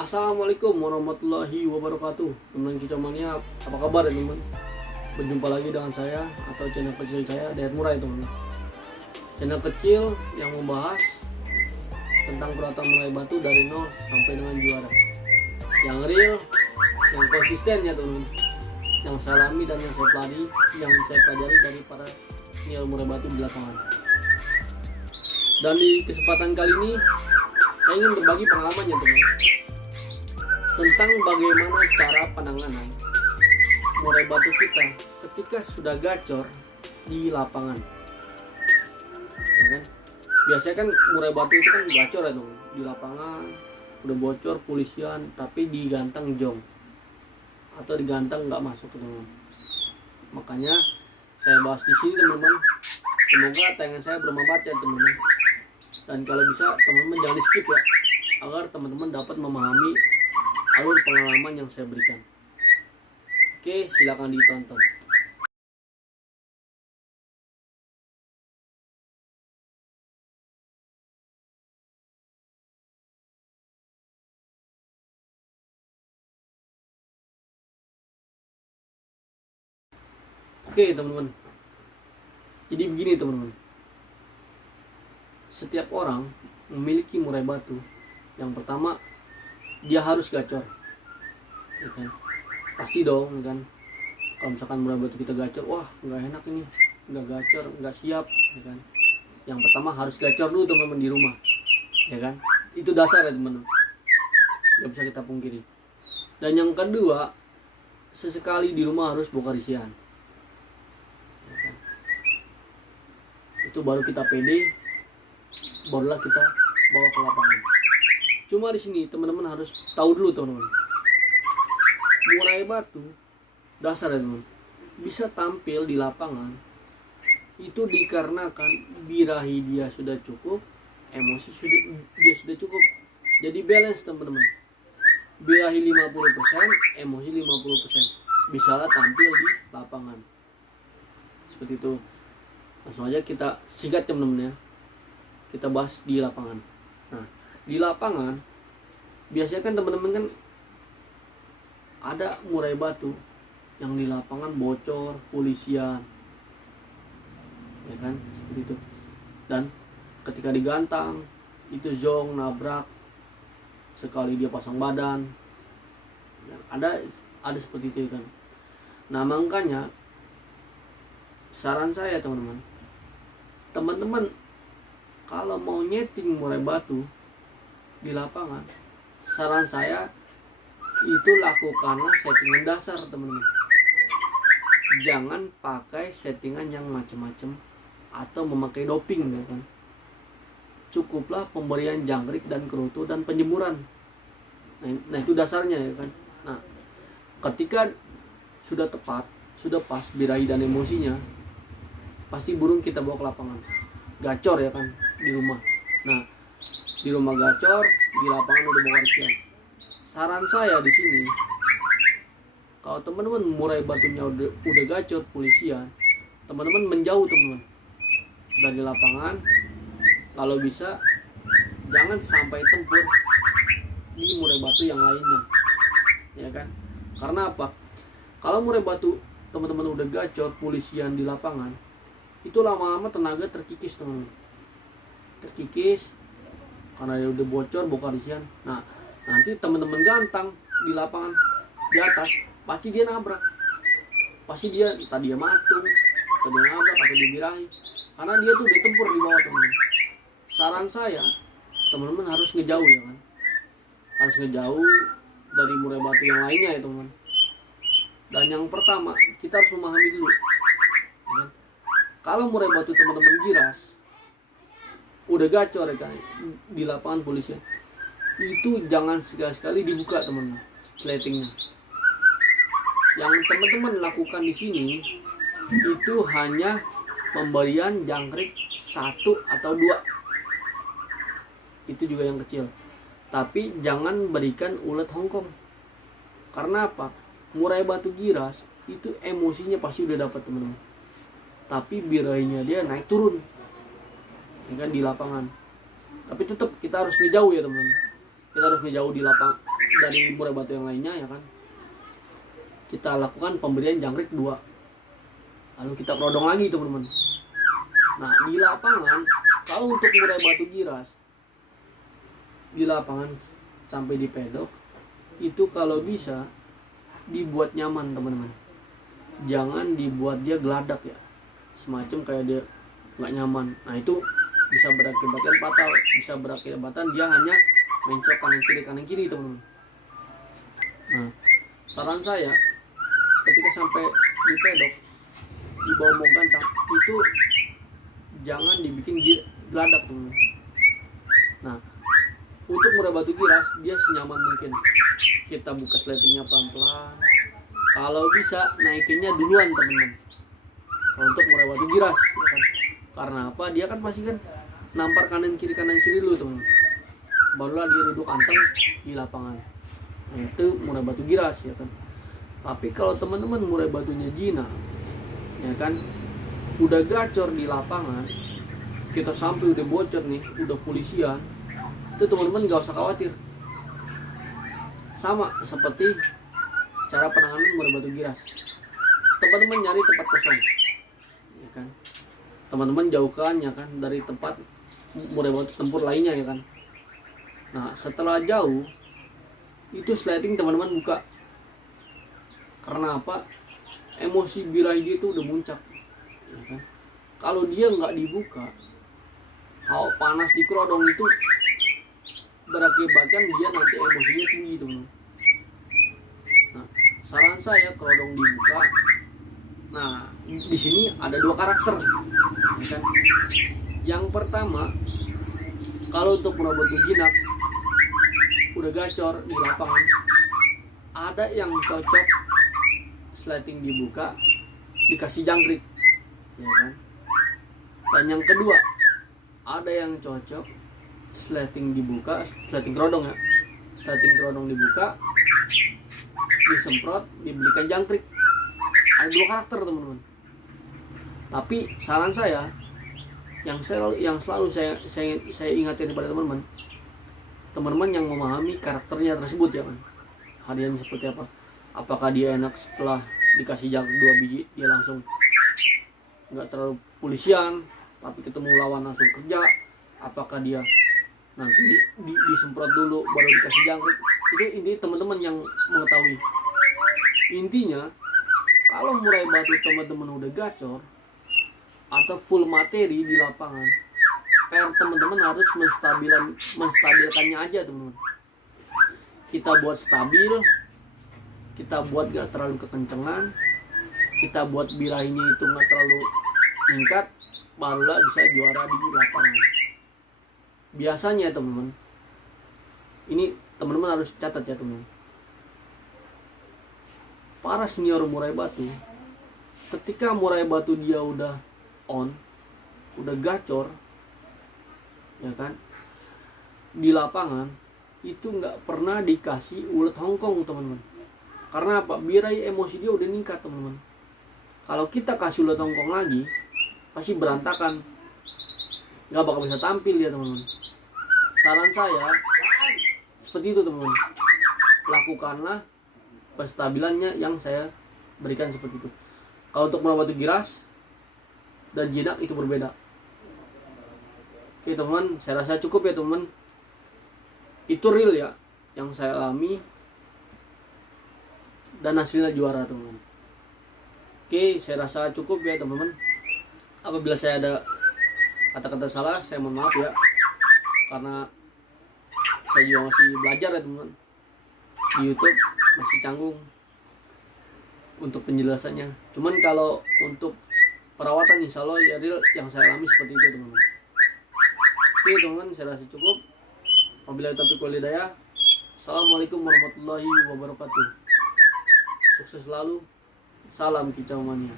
Assalamualaikum warahmatullahi wabarakatuh. Teman kicauannya, apa kabar ya teman? Berjumpa lagi dengan saya atau channel kecil saya, Dayat Murai teman. Channel kecil yang membahas tentang perawatan murai batu dari nol sampai dengan juara. Yang real, yang konsisten ya teman. Yang saya alami dan yang saya pelajari dari para senior murai batu di lapangan. Dan di kesempatan kali ini saya ingin berbagi pengalamannya teman, tentang bagaimana cara penanganan murai batu kita ketika sudah gacor di lapangan, ya kan? Biasanya kan murai batu itu kan gacor ya teman, di lapangan udah bocor polisian tapi digantang jong atau digantang nggak masuk teman. Makanya saya bahas di sini teman-teman. Semoga tayangan saya bermanfaat ya teman-teman. Dan kalau bisa teman-teman jangan di skip ya, agar teman-teman dapat memahami alur pengalaman yang saya berikan. Oke, silakan ditonton. Oke teman-teman, jadi begini teman-teman, setiap orang memiliki murai batu. Yang pertama, dia harus gacor, ya kan? Pasti dong, ya kan? Kalau misalkan murai batu kita gacor, wah nggak enak ini, nggak gacor, nggak siap, ya kan? Yang pertama harus gacor dulu teman-teman di rumah, ya kan? Itu dasar ya teman-teman, nggak bisa kita pungkiri. Dan yang kedua, sesekali di rumah harus bongkar isian, ya kan? Itu baru kita pede, barulah kita bawa ke lapangan. Cuma di sini teman-teman harus tahu dulu teman-teman, murai batu dasar ya teman, bisa tampil di lapangan itu dikarenakan birahi dia sudah cukup, emosi dia sudah cukup. Jadi balance teman-teman, birahi 50%, emosi 50%, bisalah tampil di lapangan seperti itu. Langsung aja kita singkat teman-teman ya, kita bahas di lapangan. Nah, di lapangan biasanya kan teman-teman kan ada murai batu yang di lapangan bocor, polisian, ya kan, seperti itu. Dan ketika digantang itu zong, nabrak, sekali dia pasang badan, ya, ada seperti itu kan. Nah makanya saran saya teman-teman kalau mau nyeting murai batu di lapangan, saran saya itu lakukanlah settingan dasar teman-teman. Jangan pakai settingan yang macam-macam atau memakai doping, ya kan. Cukuplah pemberian jangkrik dan kerutu dan penjemuran. Nah itu dasarnya ya kan. Nah ketika sudah tepat, sudah pas birahi dan emosinya, pasti burung kita bawa ke lapangan. Gacor ya kan di rumah. Nah di rumah gacor, di lapangan udah bongkar isian. Saran saya di sini, kalau teman-teman murai batunya udah gacor polisian, teman-teman menjauh teman-teman dari lapangan. Kalau bisa jangan sampai tempur di murai batu yang lainnya, ya kan? Karena apa? Kalau murai batu teman-teman udah gacor polisian di lapangan, itu lama-lama tenaga terkikis teman-teman, terkikis karena dia udah bocor, bongkar isian. Nah nanti teman-teman gantang di lapangan di atas, pasti dia nabrak, pasti dia tadi dia matung, atau dia nabrak, atau dia birahi, karena dia tuh udah tempur di bawah teman-teman. Saran saya teman-teman harus ngejauh ya kan, harus ngejauh dari murai batu yang lainnya ya teman-teman. Dan yang pertama kita harus memahami dulu, ya kan? Kalau murai batu teman-teman giras udah gacor ya kan di lapangan polisi, itu jangan sekali-sekali dibuka teman-teman sletingnya. Yang teman-teman lakukan di sini itu hanya pemberian jangkrik 1 atau 2, itu juga yang kecil. Tapi jangan berikan ulet Hongkong. Karena apa? Murai batu giras itu emosinya pasti udah dapat teman-teman, tapi birahinya dia naik turun, ya kan, di lapangan. Tapi tetap kita harus ngejauh ya teman. Kita harus ngejauh di dari murai batu yang lainnya ya kan, kita lakukan pemberian jangkrik 2, lalu kita kerodong lagi teman-teman. Nah di lapangan kalau untuk murai batu giras di lapangan sampai di pedok itu kalau bisa dibuat nyaman teman-teman, jangan dibuat dia geladak ya, semacam kayak dia nggak nyaman. Nah itu bisa berakibatkan fatal, bisa berakibatkan dia hanya mencok kanan kiri teman-teman. Nah saran saya ketika sampai di pedok di bawah mau gantang itu jangan dibikin geladak teman-teman. Nah untuk murai batu giras dia senyaman mungkin, kita buka sletingnya pelan-pelan, kalau bisa naikinnya duluan teman-teman. Kalau untuk murai batu giras ya kan, karena apa, dia kan pasti kan nampar kanan kiri dulu teman-teman, barulah dia duduk anteng di lapangan. Nah itu murai batu giras ya kan. Tapi kalau teman-teman murai batunya jinak ya kan, udah gacor di lapangan, kita sampai udah bocor nih, udah polisian, itu teman-teman gak usah khawatir. Sama seperti cara penanganan murai batu giras, teman-teman nyari tempat kosong ya kan, teman-teman jauhkan ya kan dari tempat murai batu tempur lainnya ya kan. Nah setelah jauh itu sleting teman-teman buka. Karena apa, emosi birahi dia itu udah muncak ya kan? Kalau dia nggak dibuka, hawa panas di kerodong itu berakibatkan dia nanti emosinya tinggi teman. Nah saran saya kerodong dibuka. Nah di sini ada 2 karakter ya kan. Yang pertama, kalau untuk murai batu jinak udah gacor di lapangan, ada yang cocok sleting dibuka dikasih jangkrik ya kan. Dan yang kedua, ada yang cocok sleting dibuka, sleting kerodong ya, sleting kerodong dibuka, disemprot, diberikan jangkrik. Ada 2 karakter teman-teman. Tapi saran saya yang selalu saya ingatkan kepada teman-teman yang memahami karakternya tersebut ya kan, harian seperti apa. Apakah dia enak setelah dikasih jangkrik 2 biji dia langsung nggak terlalu polisian, tapi ketemu lawan langsung kerja? Apakah dia nanti disemprot dulu baru dikasih jangkrik? Itu ini teman-teman yang mengetahui. Intinya kalau murai batu teman-teman udah gacor atau full materi di lapangan, teman-teman harus menstabilkannya aja teman-teman. Kita buat stabil, kita buat gak terlalu kekencengan, kita buat birahinya itu gak terlalu meningkat, barulah bisa juara di lapangan. Biasanya teman-teman, ini teman-teman harus catat ya teman-teman, para senior murai batu ketika murai batu dia udah on, udah gacor ya kan, di lapangan itu nggak pernah dikasih ulet Hongkong teman-teman. Karena apa? Birahi emosi dia udah meningkat teman-teman. Kalau kita kasih ulet Hongkong lagi, pasti berantakan, nggak bakal bisa tampil ya teman-teman. Saran saya seperti itu teman-teman, lakukanlah penstabilannya yang saya berikan seperti itu. Kalau untuk murai batu giras dan jinak itu berbeda. Oke teman-teman, saya rasa cukup ya teman-teman. Itu real ya yang saya alami dan hasilnya juara teman-teman. Oke, saya rasa cukup ya teman-teman. Apabila saya ada kata-kata salah, saya mohon maaf ya, karena saya juga masih belajar ya teman-teman. Di YouTube masih canggung untuk penjelasannya. Cuman kalau untuk perawatan insya Allah ya real yang saya alami seperti itu teman-teman. Oke teman-teman, saya rasa cukup. Wabillahi taufiq wal hidayah. Assalamualaikum warahmatullahi wabarakatuh. Sukses selalu. Salam kicau mania.